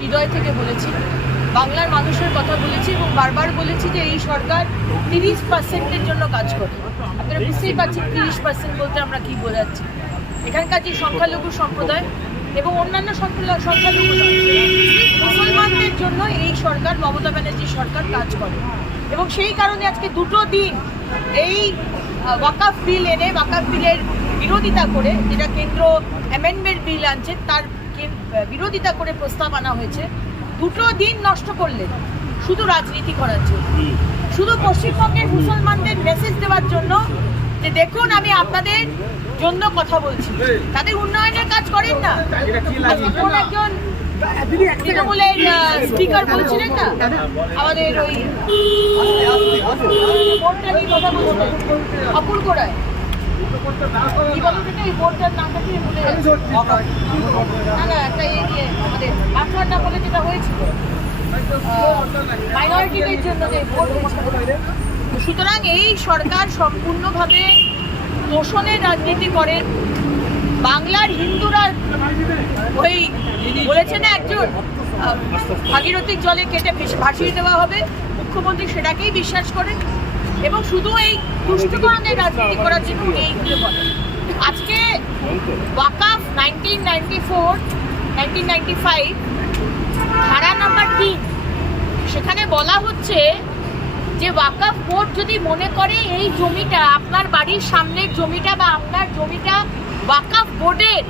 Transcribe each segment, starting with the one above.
হৃদয় থেকে বলেছি। বাংলার মানুষের কথা বলেছি এবং বারবার বলেছি যে এই সরকার তিরিশ পার্সেন্টের জন্য কাজ করে। আপনারা বুঝতেই পারছেন তিরিশ পার্সেন্ট বলতে আমরা কি বোঝাচ্ছি। এখানকার যে সংখ্যালঘু সম্প্রদায় এবং অন্যান্য সংখ্যালঘু মুসলমানদের জন্য এই সরকার, মমতা ব্যানার্জি সরকার কাজ করে। এবং সেই কারণে আজকে দুটো দিন এই ওয়াকাফ বিল এনে, ওয়াকাফ বিলের বিরোধিতা করে যেটা কেন্দ্র অ্যামেন্ডমেন্ট বিল আনছে, তার কেন- বিরোধিতা করে প্রস্তাব আনা হয়েছে। দুটো দিন নষ্ট করলেন শুধু রাজনীতি করার জন্য। শুধু পশ্চিমবঙ্গের মুসলমানদের মেসেজ দেওয়ার জন্য যে দেখুন, আমি আপনাদের জন্য কথা বলছি। তাদের উন্নয়নের কাজ করেন না। কোন একজন তৃণমূলের স্পিকার না? আমাদের ওই কথা বলছিলেন অপুর গোড়ায় সুতরাং এই সরকার সম্পূর্ণভাবে পোষণের রাজনীতি করেন বাংলার হিন্দুরা ওই বলেছে না একজন ভাগীরথীর জলে কেটে ভেসে- ভাসিয়ে দেওয়া হবে। মুখ্যমন্ত্রী সেটাকেই বিশ্বাস করেন। এবং শুধু এই তুষ্টকরণের রাজনীতি করার জন্য উনি এইগুলো বলেন। আজকে ওয়াকাফ nineteen ninety four, nineteen ninety five, ধারা নাম্বার তিন, সেখানে বলা হচ্ছে যে ওয়াকাফ বোর্ড যদি মনে করে এই জমিটা আপনার বাড়ির সামনের জমিটা বা আপনার জমিটা ওয়াকাফ বোর্ডের,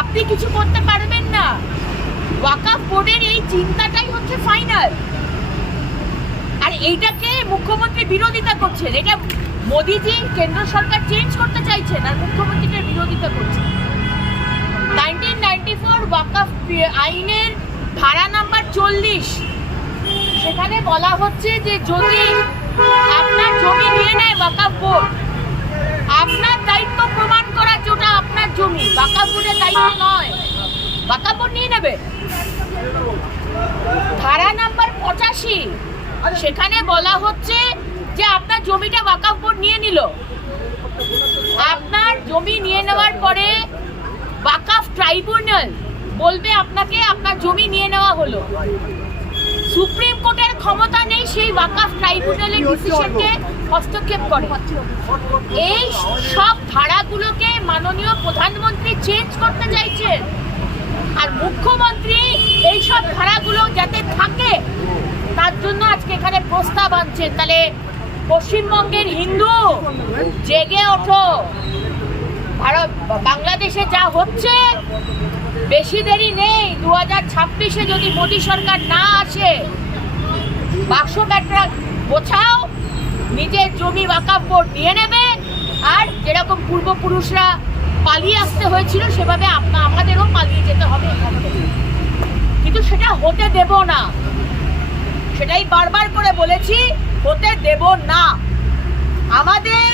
আপনি কিছু করতে পারবেন না। ওয়াকাফ বোর্ডের এই চিন্তাটাই হচ্ছে ফাইনাল। এইটাকে মুখ্যমন্ত্রী বিরোধিতা করছেন। এটা মোদিজি, কেন্দ্র সরকার চেঞ্জ করতে চাইছেন আর মুখ্যমন্ত্রীকে বিরোধিতা করছেন। নাইনটিন নাইনটি ফোর আইনের ধারা নাম্বার চল্লিশ। সেখানে বলা হচ্ছে যে যদি আপনার জমি নিয়ে নেয় ওয়াকাফ বোর্ড, আপনার দায়িত্ব প্রমাণ করার যে ওটা আপনার জমি ওয়াকাফ বোর্ডের দায়িত্ব নয়। ওয়াকাফ বোর্ড নিয়ে নেবে। ধারা নাম্বার পঁচাশি। সেখানে বলা হচ্ছে যে আপনার জমিটা ওয়াকাফ বোর্ড নিয়ে নিল। আপনার জমি নিয়ে নেওয়ার পরে ওয়াকাফ ট্রাইব্যুনাল বলবে আপনাকে আপনার জমি নিয়ে নেওয়া হলো। সুপ্রিম কোর্টের ক্ষমতা নেই সেই ওয়াকাফ ট্রাইব্যুনালের ডিসিশনকে হস্তক্ষেপ করে। এই সব ধারাগুলোকে মাননীয় প্রধানমন্ত্রী চেঞ্জ করতে চাইছেন আর মুখ্যমন্ত্রী এই সব ধারাগুলো যাতে থাকে তার জন্য আজকে এখানে প্রস্তাব আনছেন। তাহলে পশ্চিমবঙ্গের হিন্দু, জেগে ওঠো। ভারত, বাংলাদেশে যা হচ্ছে, বেশি দেরি নেই। দু হাজার ছাব্বিশে যদি মোদী সরকার না আসে, বাক্স ব্যাটরা গোছাও, নিজের জমি ওয়াকাফ বোর্ড নিয়ে নেবে, আর যেরকম পূর্বপুরুষরা পালিয়ে আসতে হয়েছিল, সেভাবে আমাদেরও পালিয়ে যেতে হবে। কিন্তু সেটা হতে দেব না। সেটাই বারবার করে বলেছি, হতে দেব না। আমাদের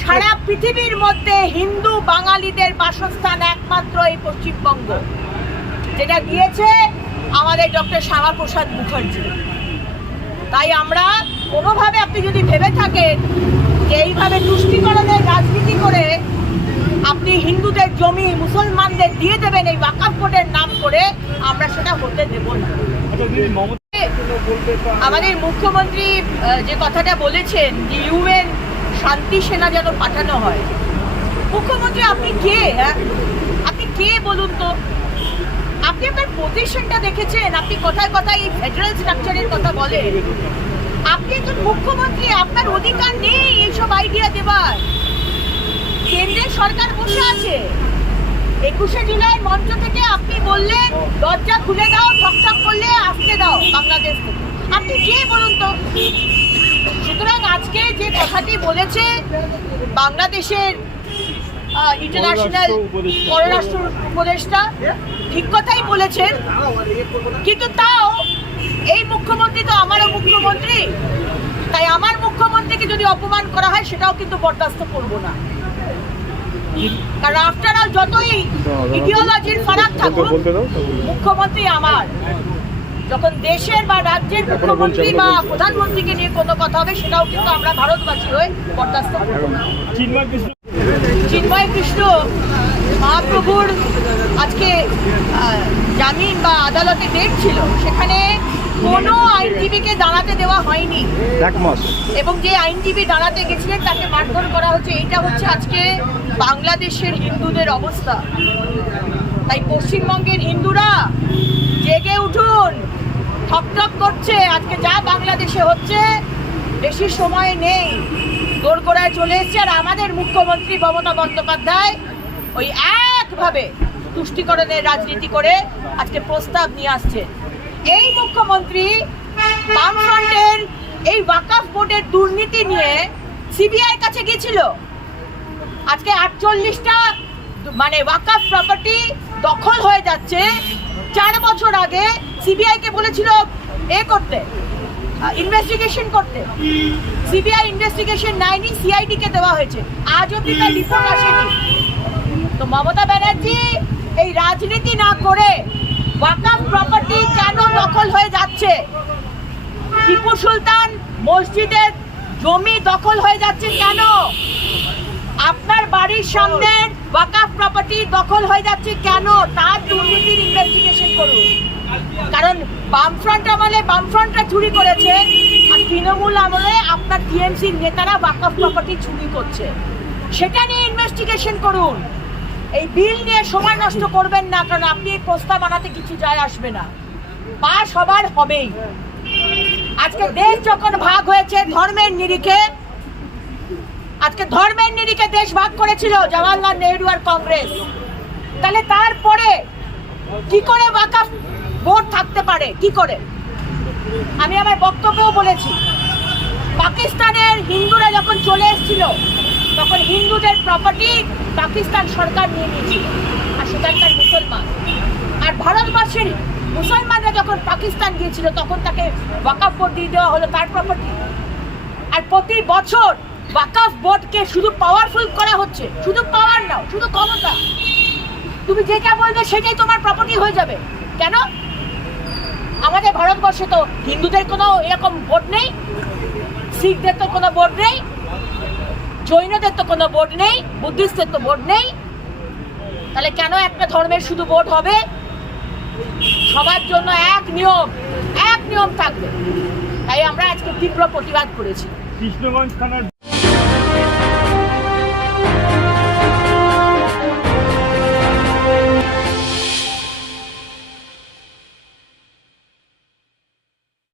সারা পৃথিবীর মধ্যে হিন্দু বাঙালিদের বাসস্থান একমাত্র এই পশ্চিমবঙ্গ, যেটা দিয়েছে আমাদের ডক্টর শ্যামাপ্রসাদ মুখার্জি। তাই আমরা কোনোভাবে আপনি যদি ভেবে থাকেন যে এইভাবে তুষ্টিকরণের রাজনীতি করে আপনি হিন্দুদের জমি মুসলমানদের দিয়ে দেবেন এই ওয়াকাফ নাম করে, আমরা সেটা হতে দেব না। আমাদের মুখ্যমন্ত্রী যে কথাটা বলেছেন যে ইউএন শান্তি সেনা যেন পাঠানো হয়। মুখ্যমন্ত্রী, আপনি কে হ্যাঁ? আপনি কে বলুন তো? আপনি আপনার পজিশনটা দেখেছেন? আপনি কথায় কথায় এই ফেডারেল স্ট্রাকচারের কথা বলেন। আপনি একজন মুখ্যমন্ত্রী, আপনার অধিকার নেই এইসব আইডিয়া দেবার। কেন্দ্রের সরকার বসে আছে। একুশে জুলাই মঞ্চ থেকে আপনি বললেন দরজা খুলে দাও ঠকঠক করলে আসতে দাও বাংলাদেশ থেকে। আপনি কে বলুন তো? সুতরাং আজকে যে কথাটি বলেছে বাংলাদেশের ইন্টারন্যাশনাল পররাষ্ট্র উপদেষ্টা ঠিক কথাই বলেছেন। কিন্তু তাও এই মুখ্যমন্ত্রী তো আমারও মুখ্যমন্ত্রী। তাই আমার মুখ্যমন্ত্রীকে যদি অপমান করা হয় সেটাও কিন্তু বরদাস্ত করব না। কারণ আফটার অল যতই ইডিওলজির ফারাক থাকুক মুখ্যমন্ত্রী আমার। যখন দেশের বা রাজ্যের মুখ্যমন্ত্রী বা প্রধানমন্ত্রীকে নিয়ে কোনো কথা হবে সেটাও কিন্তু আমরা ভারতবাসী হয়ে বরদাস্ত করব না। চিন্ময় কৃষ্ণ মহাপ্রভুর আজকে জামিন বা আদালতে ডেট ছিল সেখানে কোনো আইনজীবীকে দাঁড়াতে দেওয়া হয়নি। এক মাস। এবং যে আইনজীবী দাঁড়াতে গেছিলেন তাকে মারধর করা হচ্ছে। এইটা হচ্ছে আজকে বাংলাদেশের হিন্দুদের অবস্থা। তাই পশ্চিমবঙ্গের হিন্দুরা জেগে উঠুন ঠকঠক করছে। আজকে যা বাংলাদেশে হচ্ছে বেশি সময় নেই। দোরগোড়ায় চলে এসছে। আর আমাদের মুখ্যমন্ত্রী মমতা বন্দ্যোপাধ্যায় ওই একভাবে তুষ্টিকরণের রাজনীতি করে আজকে প্রস্তাব নিয়ে আসছে। এই মুখ্যমন্ত্রী বামফ্রন্টের এই ওয়াকাফ বোর্ডের দুর্নীতি নিয়ে সিবিআই কাছে গিয়েছিল। আজকে আটচল্লিশটা মানে ওয়াকাফ প্রপার্টি দখল হয়ে যাচ্ছে। চার বছর আগে সিবিআই কে বলেছিল এ করতে ইনভেস্টিগেশন করতে। সিবিআই ইনভেস্টিগেশন নেয়নি সিআইডি কে দেওয়া হয়েছে। আজ অব্দি তার রিপোর্ট আসেনি। তো মমতা ব্যানার্জি এই রাজনীতি না করে ওয়াকাফ প্রপার্টি কেন দখল হয়ে যাচ্ছে? টিপু সুলতান মসজিদের জমি দখল হয়ে যাচ্ছে কেন? আপনার বাড়ির সামনে ওয়াকাফ প্রপার্টি দখল হয়ে যাচ্ছে কেন? তার দুর্নীতির ইনভেস্টিগেশন করুন। কারণ বামফ্রন্ট আমলে বামফ্রন্টরা চুরি করেছে আর তৃণমূল আমলে আপনার টিএমসির নেতারা ওয়াকাফ প্রপার্টি চুরি করছে। সেটা নিয়ে ইনভেস্টিগেশন করুন। এই বিল নিয়ে সময় নষ্ট করবেন না, কারণ আপনি এই প্রস্তাব আনাতে কিছু যায় আসবে না। পাশ হবার হবেই। আজকে দেশ যখন ভাগ হয়েছে, ধর্মের নিরিখে, আজকে ধর্মের নিরিখে দেশ ভাগ করেছিল জওয়াহরলাল নেহরু আর কংগ্রেস। তাহলে তারপরে কি করে ওয়াকাফ বোর্ড থাকতে পারে? কি করে? আমি আমার বক্তব্যও বলেছি। পাকিস্তানের হিন্দুরা যখন চলে এসেছিল তখন হিন্দুদের প্রপার্টি পাকিস্তান সরকার নিয়ে নিয়েছিল। আর সেখানকার মুসলমান। আর ভারতবর্ষের মুসলমানরা যখন পাকিস্তান গিয়েছিল, তখন তাকে ওয়াকাফ বোর্ড দিয়ে দেওয়া হলো তার প্রপার্টি আর প্রতি বছর ওয়াকাফ বোর্ডকে শুধু পাওয়ারফুল করা হচ্ছে, শুধু পাওয়ার নাও, শুধু ক্ষমতা। তুমি যেটা বলবে সেটাই তোমার প্রপার্টি হয়ে যাবে। কেন? আমাদের ভারতবর্ষে তো হিন্দুদের কোনো এরকম ভোট নেই, শিখদের তো কোনো ভোট নেই। জৈনদের তো কোনো বোর্ড নেই বুদ্ধিস্টের তো বোর্ড নেই। তাহলে কেন একটা ধর্মের শুধু বোর্ড হবে? সবার জন্য এক নিয়ম এক নিয়ম থাকবে। তাই আমরা আজকে তীব্র প্রতিবাদ করেছি। কৃষ্ণগঞ্জ থানার